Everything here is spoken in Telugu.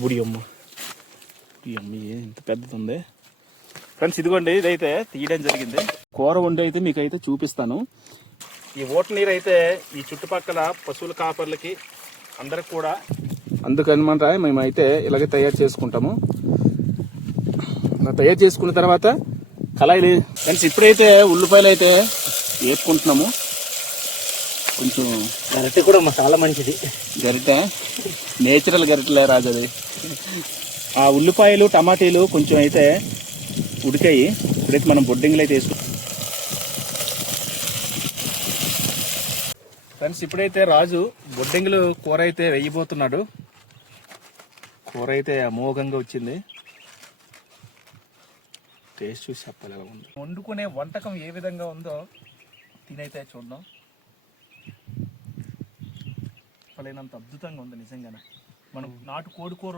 బుడి అమ్మ ఎంత పెద్దది ఉంది ఫ్రెండ్స్. ఇదిగోండి, ఇదైతే తీయడం జరిగింది. కూర వండి అయితే మీకు అయితే చూపిస్తాను. ఈ ఓట నీరు అయితే ఈ చుట్టుపక్కల పశువుల కాపర్లకి అందరికి కూడా అందుకనమాట మేమైతే ఇలాగే తయారు చేసుకుంటాము. అలా తయారు చేసుకున్న తర్వాత కళాయిలు ఫ్రెండ్స్ ఇప్పుడైతే ఉల్లిపాయలు అయితే వేసుకుంటున్నాము. కొంచెం గరిటె కూడా చాలా మంచిది. గరిటె నేచురల్ గరిటెలే రాజు అది. ఆ ఉల్లిపాయలు టమాటీలు కొంచెం అయితే ఉడికాయి. ఇప్పుడైతే మనం బొడ్డింగ్లు అయితే వేసుకుంటాం ఫ్రెండ్స్. ఇప్పుడైతే రాజు బొడ్డింగులు కూర అయితే వేయబోతున్నాడు. కూర అయితే అమోఘంగా వచ్చింది. టేస్ట్ చూసి చెప్పాలి ఎలా ఉంది. వండుకునే వంటకం ఏ విధంగా ఉందో తినైతే చూద్దాం. చెప్పలేనంత అద్భుతంగా ఉంది నిజంగానే. మనం నాటు కోడి కూర